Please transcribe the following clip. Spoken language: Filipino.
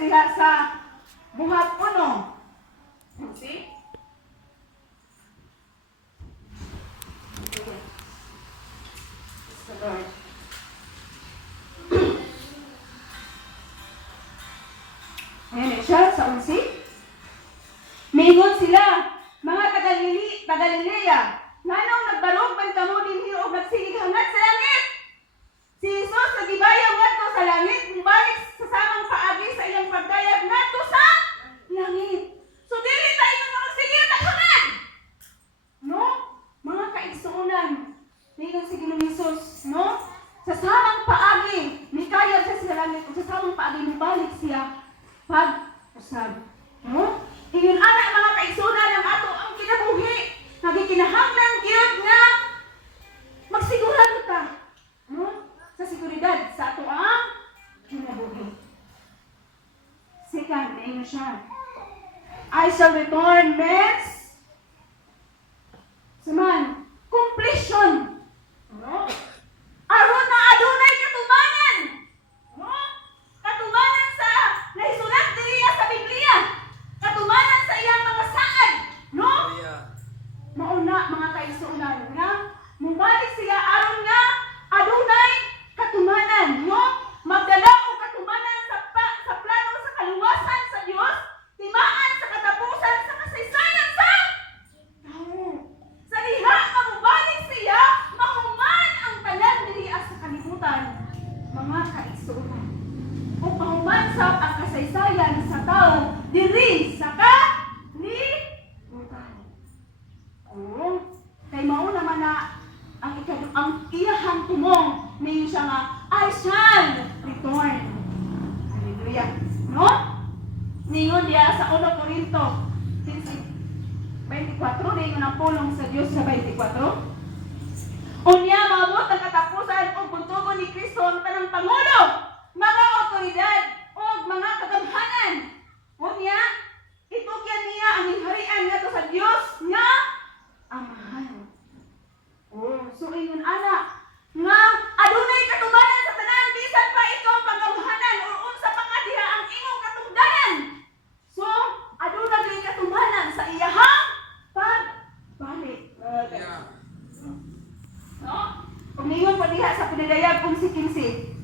diha sa buhat 1. See? Okay. Praise the Lord. Ayan siya sa 11. Mingon sila, mga taga-Galilea, nganaw nagbalog man kamo dinhi og nagsilig hangad sa langit. Si Jesus nagibayang ngadto sa langit, balik sa samang paagi sa iyang pagdayag ngadto sa langit. So dili tayo nga magsigil hangad. No? Mga kaigsuonan, mingon si Ginoong Jesus, no? Sa samang paagi, mikayag siya sa langit, ug sa samang paagi mibalik siya pag-usab. No? Iyon ana mga kaigsuonan ng ato ang kinabuhi. Nagikinahanglan gyud nga magsigurado ta, no? Sa seguridad sa ato ang kinabuhi. Second, ayun siya. I shall return means saman completion. No? Aron na adunay katumanan. No? Katumanan sa naisulat diriya sa Biblia. Katumanan sa iyang mga saad. No? Mauna mga kaigsuonan nga mubalik siya aron nga adunay katumanan, no? Magdala og katumanan sa plano sa kaluwasan sa Dios, timaan sa katapusan sa kasaysayan sa tao. Sa diha nga mubalik siya, mahuman ang tanan diri sa kalibutan, mga kaigsuonan. Ug mahuman sa ang kasaysayan sa tao diri sa kalibutan. Oh, kay mao naman na ang iyahang tumong niyo siya nga I shall return. Hallelujah. No? Niyon diya sa 1 Corinto 15:24 niyon ang pulong sa Dios sa 24. Unya maabot ang katapusan ug buntugon ni Kristo ang tanang pangulo, mga otoridad ug mga kagamhanan. Unya itukyan niya ang hingharian ngadto sa Dios nga Amahan. Oh, so ingon ana nga adunay katumanan sa tanan bisan pa ikaw pangamhanan o unsa pa nga diha ang imong katungdanan. So adunay katumanan sa iyahang pagbalik. No? Kung ingon pa diha sa pinagayag 11:15.